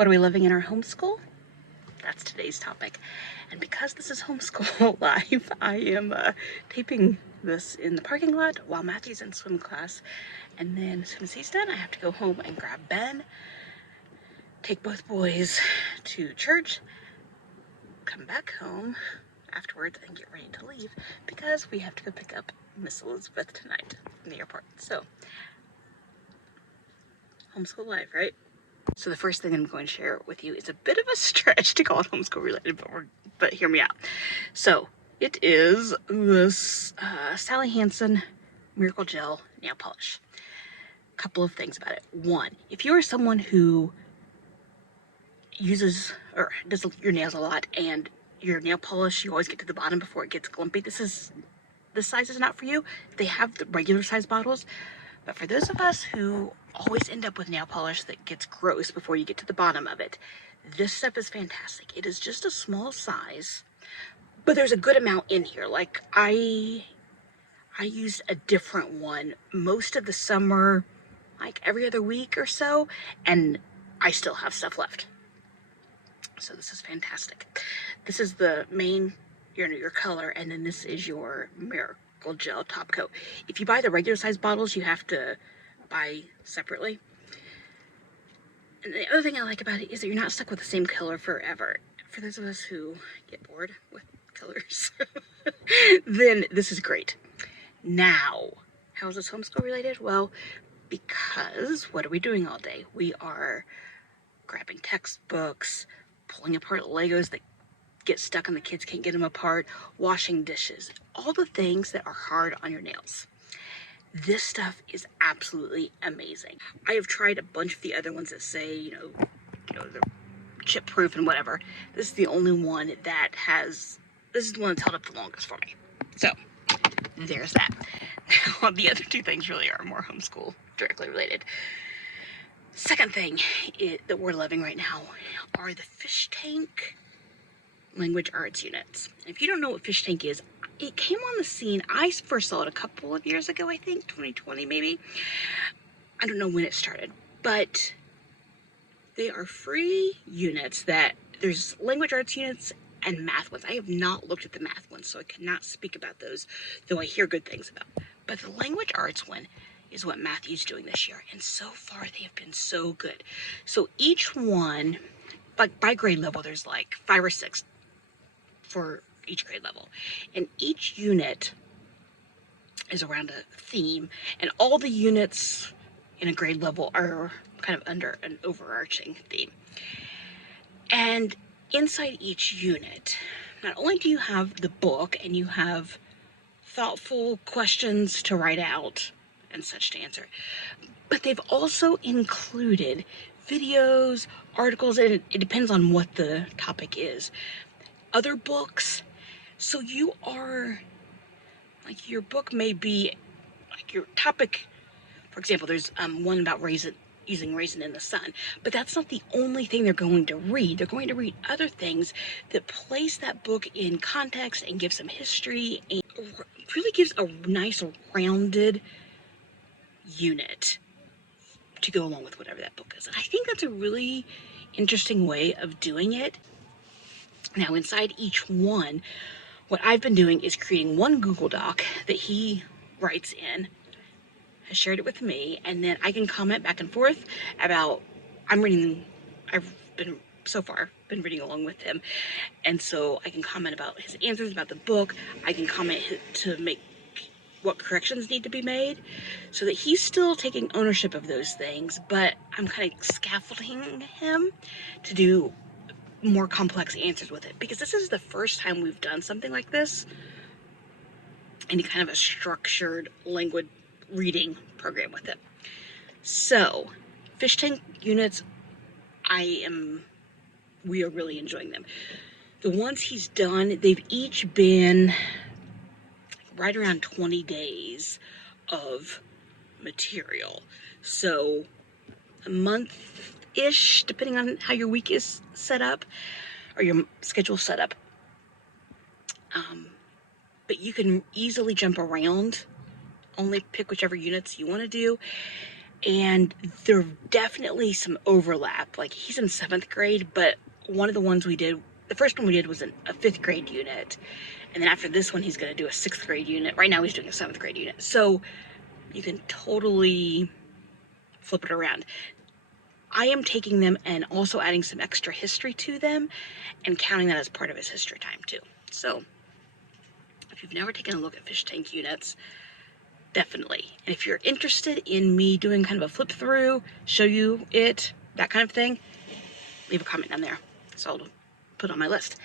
What are we living in our homeschool? That's today's topic. And because this is homeschool live, I am taping this in the parking lot while Matthew's in swim class. And then as soon as he's done, I have to go home and grab Ben, take both boys to church, come back home afterwards and get ready to leave because we have to go pick up Miss Elizabeth tonight in the airport. So, homeschool live, right? So the first thing I'm going to share with you is a bit of a stretch to call it homeschool related, but hear me out. So it is this Sally Hansen Miracle Gel nail polish. Couple of things about it. One, if you are someone who uses or does your nails a lot and your nail polish, you always get to the bottom before it gets clumpy, this size is not for you. They have the regular size bottles. But for those of us who always end up with nail polish that gets gross before you get to the bottom of it, this stuff is fantastic. It is just a small size, but there's a good amount in here. Like I used a different one most of the summer, like every other week or so, and I still have stuff left. So this is fantastic. This is the main, your color, and then this is your Miracle Gel top coat. If you buy the regular size bottles, you have to buy separately. And the other thing I like about it is that you're not stuck with the same color forever. For those of us who get bored with colors, then this is great. Now, how is this homeschool related? Well, because what are we doing all day? We are grabbing textbooks, pulling apart Legos that get stuck and the kids can't get them apart, washing dishes, all the things that are hard on your nails. This stuff is absolutely amazing. I have tried a bunch of the other ones that say, you know, they're chip proof and whatever. This is the only one that this is the one that's held up the longest for me. So there's that. Now, the other two things really are more homeschool directly related. Second thing that we're loving right now are the fish tank language arts units. If you don't know what fish tank is, it came on the scene. I first saw it a couple of years ago, I think 2020 maybe. I don't know when it started, but they are free units that there's language arts units and math ones. I have not looked at the math ones, so I cannot speak about those, though I hear good things about. But the language arts one is what Matthew's doing this year, and so far they have been so good. So each one, like by grade level, there's like 5 or 6 for each grade level, and each unit is around a theme, and all the units in a grade level are kind of under an overarching theme. And inside each unit, not only do you have the book and you have thoughtful questions to write out and such to answer, but they've also included videos, articles, and it depends on what the topic is, other books. So you are, like, your book may be, like, your topic, for example, there's one about using raisin in the sun, but that's not the only thing they're going to read. They're going to read other things that place that book in context and give some history, and really gives a nice rounded unit to go along with whatever that book is. And I think that's a really interesting way of doing it. Now, inside each one, what I've been doing is creating one Google Doc that he writes in, has shared it with me, and then I can comment back and forth about, I've so far been reading along with him, and so I can comment about his answers about the book. I can comment to make what corrections need to be made, so that he's still taking ownership of those things, but I'm kind of scaffolding him to do more complex answers with it, because this is the first time we've done something like this, any kind of a structured language reading program with it. So fish tank units, we are really enjoying them. The ones he's done, they've each been right around 20 days of material. So a month-ish, depending on how your week is set up, or your schedule set up. But you can easily jump around, only pick whichever units you want to do. And there definitely some overlap. Like, he's in 7th grade, but one of the ones we did, the first one we did was a 5th grade unit. And then after this one, he's going to do a 6th grade unit. Right now he's doing a 7th grade unit. So you can totally flip it around. I am taking them and also adding some extra history to them and counting that as part of his history time too. So if you've never taken a look at fish tank units, definitely. And if you're interested in me doing kind of a flip through, show you it, that kind of thing, leave a comment down there. So I'll put it on my list.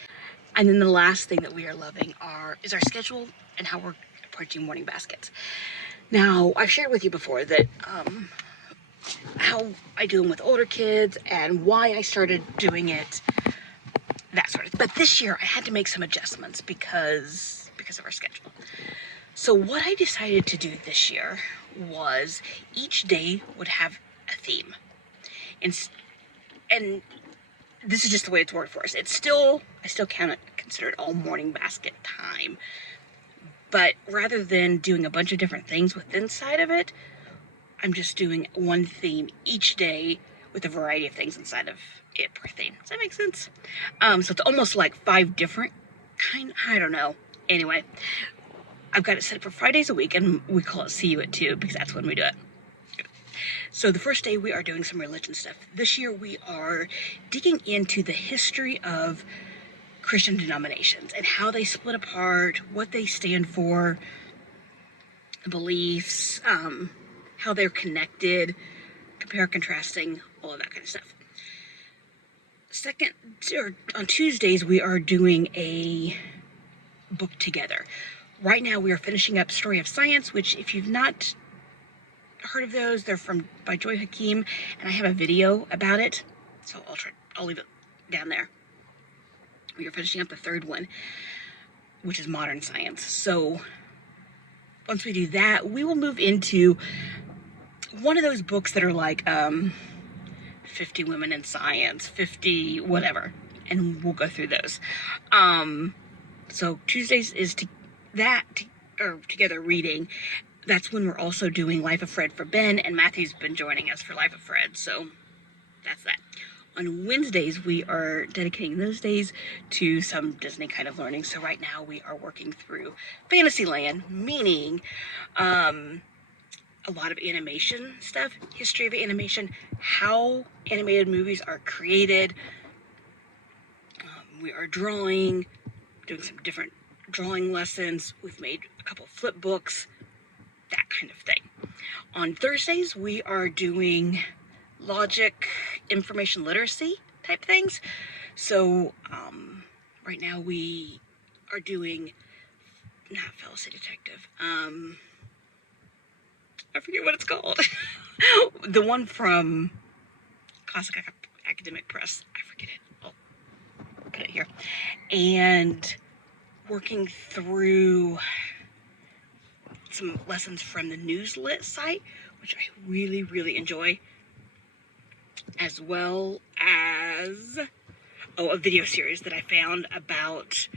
And then the last thing that we are loving is our schedule and how we're approaching morning baskets. Now, I've shared with you before that how I do them with older kids and why I started doing it, that sort of thing. But this year I had to make some adjustments because of our schedule. So what I decided to do this year was each day would have a theme. And this is just the way it's worked for us. I still consider it all morning basket time. But rather than doing a bunch of different things within inside of it, I'm just doing one theme each day with a variety of things inside of it per theme. Does that make sense? So it's almost like 5 different I don't know. Anyway, I've got it set up for 5 days a week, and we call it See You at 2 because that's when we do it. So the first day we are doing some religion stuff. This year we are digging into the history of Christian denominations and how they split apart, what they stand for, the beliefs, how they're connected, compare, contrasting, all of that kind of stuff. On Tuesdays, we are doing a book together. Right now, we are finishing up Story of Science, which, if you've not heard of those, they're by Joy Hakeem, and I have a video about it, so I'll leave it down there. We are finishing up the 3rd one, which is Modern Science. So once we do that, we will move into one of those books that are like 50 Women in Science, 50 whatever, and we'll go through those. So Tuesdays is together reading. That's when we're also doing Life of Fred for Ben, and Matthew's been joining us for Life of Fred, so that's that. On Wednesdays, we are dedicating those days to some Disney kind of learning. So right now we are working through Fantasyland, meaning a lot of animation stuff, history of animation, how animated movies are created. We are doing some different drawing lessons. We've made a couple flip books, that kind of thing. On Thursdays, we are doing logic, information literacy type things. So right now we are doing, not Fallacy Detective, I forget what it's called. The one from Classic Academic Press. I forget it. I'll put it here. And working through some lessons from the Newslit site, which I really, really enjoy, as well as a video series that I found about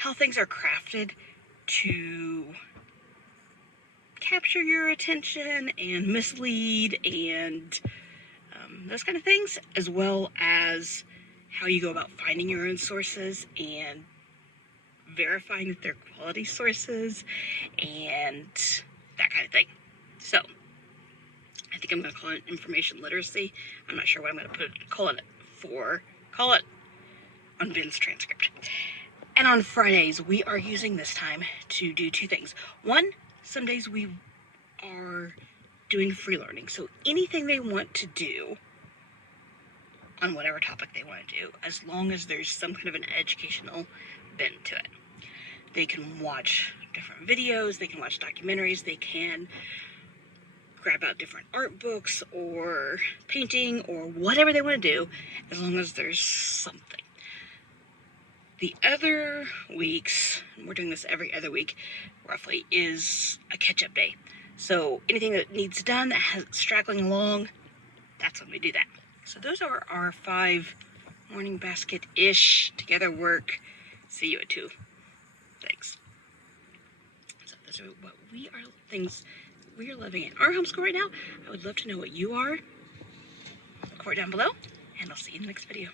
how things are crafted to capture your attention and mislead and those kind of things, as well as how you go about finding your own sources and verifying that they're quality sources and that kind of thing. So I think I'm going to call it information literacy. I'm not sure what I'm going to call it on Ben's transcript. And on Fridays, we are using this time to do 2 things. One, some days we are doing free learning. So anything they want to do on whatever topic they want to do, as long as there's some kind of an educational bent to it. They can watch different videos, they can watch documentaries, they can grab out different art books or painting or whatever they want to do, as long as there's something. The other weeks, and we're doing this every other week, roughly, is a catch-up day. So anything that needs done that has straggling along, that's when we do that. So those are our 5 morning basket-ish together work See you at 2. Thanks. So those are what things we are living in our homeschool right now. I would love to know what you are. Comment down below, and I'll see you in the next video.